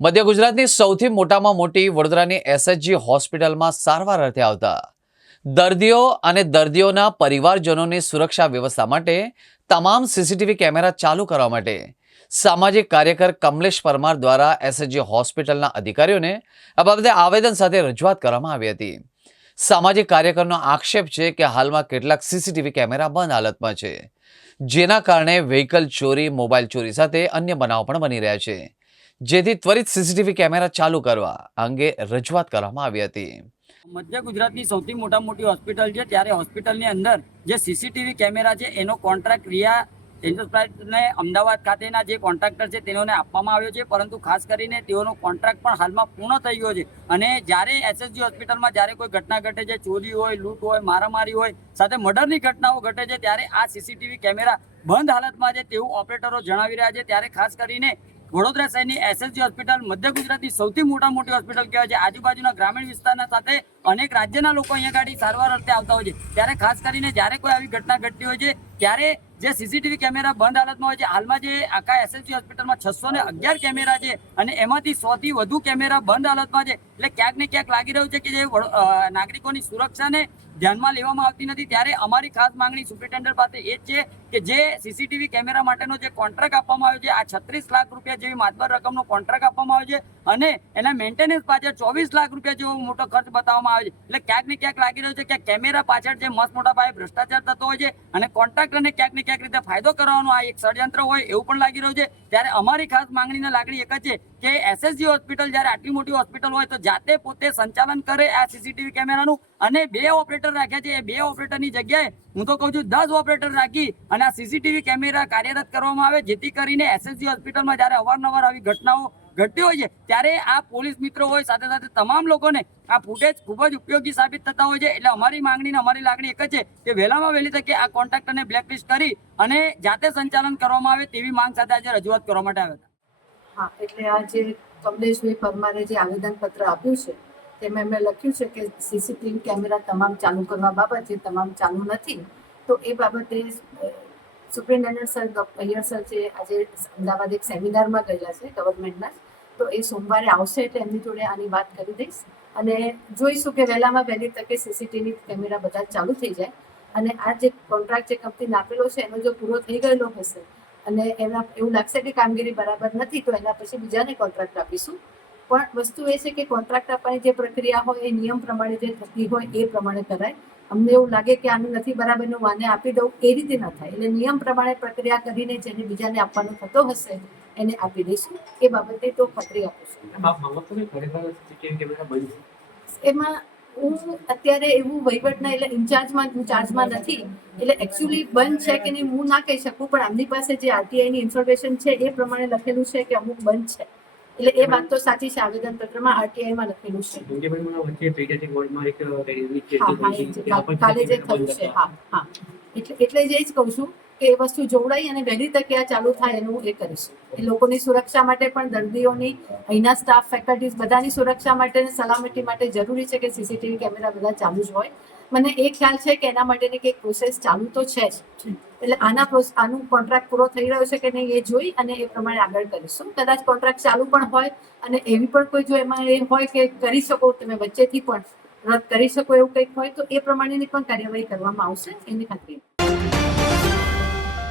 મધ્ય ગુજરાતની સૌથી મોટામાં મોટી વડોદરાની એસએચજી હોસ્પિટલમાં સારવાર અર્થે આવતા દર્દીઓ અને દર્દીઓના પરિવારજનોની સુરક્ષા વ્યવસ્થા માટે તમામ સીસીટીવી કેમેરા ચાલુ કરવા માટે સામાજિક કાર્યકર કમલેશ પરમાર દ્વારા એસએચજી હોસ્પિટલના અધિકારીઓને આ બાબતે આવેદન સાથે રજૂઆત કરવામાં આવી હતી। સામાજિક કાર્યકરનો આક્ષેપ છે કે હાલમાં કેટલાક સીસીટીવી કેમેરા બંધ હાલતમાં છે, જેના કારણે વ્હીકલ ચોરી, મોબાઈલ ચોરી સાથે અન્ય બનાવો પણ બની રહ્યા છે, જેથી ત્વરિત સીસીટીવી કેમેરા ચાલુ કરવા અંગે રજૂઆત કરવામાં આવી હતી। મધ્ય ગુજરાતની સૌથી મોટી હોસ્પિટલ છે, ત્યારે હોસ્પિટલની અંદર જે સીસીટીવી કેમેરા છે એનો કોન્ટ્રાક્ટ રિયા એન્ટરપ્રાઇઝને અમદાવાદ ખાતેના જે કોન્ટ્રાક્ટર છે તેઓને આપવામાં આવ્યો છે, પરંતુ ખાસ કરીને તેઓનો કોન્ટ્રાક્ટ પણ હાલમાં પૂર્ણ થઈ ગયો છે અને જ્યારે એસએચજી હોસ્પિટલમાં જ્યારે કોઈ ઘટના ઘટે છે, ચોરી હોય, લૂંટ હોય, મારામારી હોય, સાથે મર્ડરની ઘટનાઓ ઘટે છે, ત્યારે આ સીસીટીવી કેમેરા બંધ હાલતમાં છે તેવું ઓપરેટરો જણાવી રહ્યા છે। ત્યારે ખાસ કરીને વડોદરા શહેરની એસએચજી હોસ્પિટલ મધ્ય ગુજરાતની સૌથી મોટી હોસ્પિટલ કહેવાય છે। આજુબાજુના ગ્રામીણ વિસ્તારના સાથે અનેક રાજ્યના લોકો અહીંયા ગાડી સારવાર અર્થે આવતા હોય છે, ત્યારે ખાસ કરીને જ્યારે કોઈ આવી ઘટના ઘટતી હોય છે ત્યારે જે સીસીટીવી કેમેરા બંધ હાલતમાં હોય છે, હાલમાં જે આખા એસએચજી હોસ્પિટલમાં 611 કેમેરા છે અને એમાંથી 100 થી વધુ કેમેરા બંધ હાલતમાં છે, એટલે ક્યાંક ને ક્યાંક લાગી રહ્યું છે કે જે નાગરિકોની સુરક્ષાને ધ્યાનમાં લેવામાં આવતી નથી। ત્યારે અમારી ખાસ માંગણી સુપ્રિન્ટેન્ડન્ટ પાસે એ જ છે કે જે સીસીટીવી કેમેરા માટેનો જે કોન્ટ્રાક્ટ આપવામાં આવ્યો છે, આ 36 લાખ રૂપિયા જેવી માતબર રકમનો કોન્ટ્રાક્ટ આપવામાં આવ્યો છે અને એના મેન્ટેનન્સ પાછળ 24 લાખ રૂપિયા જેવો મોટો ખર્ચ બતાવવામાં આવે છે, એટલે ક્યાંક ને ક્યાંક લાગી રહ્યું છે કે કેમેરા પાછળ જે મસ્ત મોટા પાયે ભ્રષ્ટાચાર થતો હોય છે અને કોન્ટ્રાક્ટરને ક્યાંક ને ક્યાંક રીતે ફાયદો કરવાનો આ એક ષડયંત્ર હોય એવું પણ લાગી રહ્યું છે। ત્યારે અમારી ખાસ માંગણીને લાગણી એક જ છે કે એસએચજી હોસ્પિટલ જ્યારે આટલી મોટી હોસ્પિટલ હોય તો જાતે પોતે સંચાલન કરે આ સીસીટીવી કેમેરાનું, અને 2 ઓપરેટર રાખ્યા છે, એ 2 ઓપરેટરની જગ્યાએ હું તો કહું છું 10 ઓપરેટર રાખી અને આ સીસીટીવી કેમેરા કાર્યરત કરવામાં આવે, જેથી કરીને એસએચજી હોસ્પિટલમાં જ્યારે અવારનવાર આવી ઘટનાઓ ઘટતી હોય છે ત્યારે આ પોલીસ મિત્રો હોય, સાથે સાથે તમામ લોકોને આ ફૂટેજ ખૂબ જ ઉપયોગી સાબિત થતા હોય છે। એટલે અમારી માંગણી ને અમારી લાગણી એક જ છે કે વહેલામાં વહેલી તકે આ કોન્ટ્રાક્ટરને બ્લેકલિસ્ટ કરી અને જાતે સંચાલન કરવામાં આવે તેવી માંગ સાથે આજે રજૂઆત કરવા માટે આવ્યા હતા। હા, એટલે આ જે કમલેશભાઈ પરમારે જે આવેદનપત્ર આપ્યું છે તેમાં એમણે લખ્યું છે કે સીસીટીવી કેમેરા તમામ ચાલુ કરવા બાબત જે તમામ ચાલુ નથી, તો એ બાબતે સુપ્રિન્ટેન્ડન્ટ સર અય્યર સર છે આજે અમદાવાદ એક સેમિનારમાં ગયેલા છે ગવર્મેન્ટના, તો એ સોમવારે આવશે એટલે એમની જોડે આની વાત કરી દઈશ અને જોઈશું કે વહેલામાં વહેલી તકે સીસીટીવી કેમેરા બધા ચાલુ થઈ જાય અને આ જે કોન્ટ્રાક્ટ જે કંપનીને આપેલો છે એનો જો પૂરો થઈ ગયેલો હશે અને એમાં એવું લાગશે કે કામગીરી બરાબર નથી તો એના પછી બીજાને કોન્ટ્રાક્ટ આપીશું। પણ વસ્તુ એ છે કે કોન્ટ્રાક્ટ આપવાની જે પ્રક્રિયા હોય એ નિયમ પ્રમાણે જે થતી હોય એ પ્રમાણે કરાય। અમને એવું લાગે કે આનું નથી બરાબરનું વાને આપી દઉં એ રીતે ન થાય, એટલે નિયમ પ્રમાણે પ્રક્રિયા કરીને જેને બીજાને આપવાનો થતો હશે એને આપી દઈશું, એ બાબતે તો ખાતરી આપીશું। એમાં હું અત્યારે એવું વહીવટના એટલે ઇન્ચાર્જમાં હું ચાર્જમાં નથી, એટલે એકચ્યુઅલી બંધ છે કે નહીં હું ના કહી શકું, પણ આમની પાસે જે આરટીઆઈની ઇન્ફોર્મેશન છે એ પ્રમાણે લખેલું છે કે અમુક બંધ છે, એટલે એ વાત તો સાચી છે, આવેદનપત્રમાં આરટીઆઈમાં લખેલું છે કાલે જે થયું છે। હા, એટલે જ એ જ કહું છું કે એ વસ્તુ જોવડાઈ અને વહેલી તકે આ ચાલુ થાય એનું એ કરીશું। એ લોકોની સુરક્ષા માટે પણ, દર્દીઓની, અહીંના સ્ટાફ, ફેકલ્ટીઝ બધાની સુરક્ષા માટે અને સલામતી માટે જરૂરી છે કે સીસીટીવી કેમેરા બધા ચાલુ જ હોય। મને એ ખ્યાલ છે કે એના માટેની કંઈક પ્રોસેસ ચાલુ તો છે જ, એટલે આનું કોન્ટ્રાક્ટ પૂરો થઈ રહ્યો છે કે નહીં એ જોઈ અને એ પ્રમાણે આગળ કરીશું। કદાચ કોન્ટ્રાક્ટ ચાલુ પણ હોય અને એવી પણ કોઈ જો એમાં એ હોય કે કરી શકો તમે વચ્ચેથી પણ રદ કરી શકો એવું કંઈક હોય તો એ પ્રમાણેની પણ કાર્યવાહી કરવામાં આવશે, એની ખાતરી।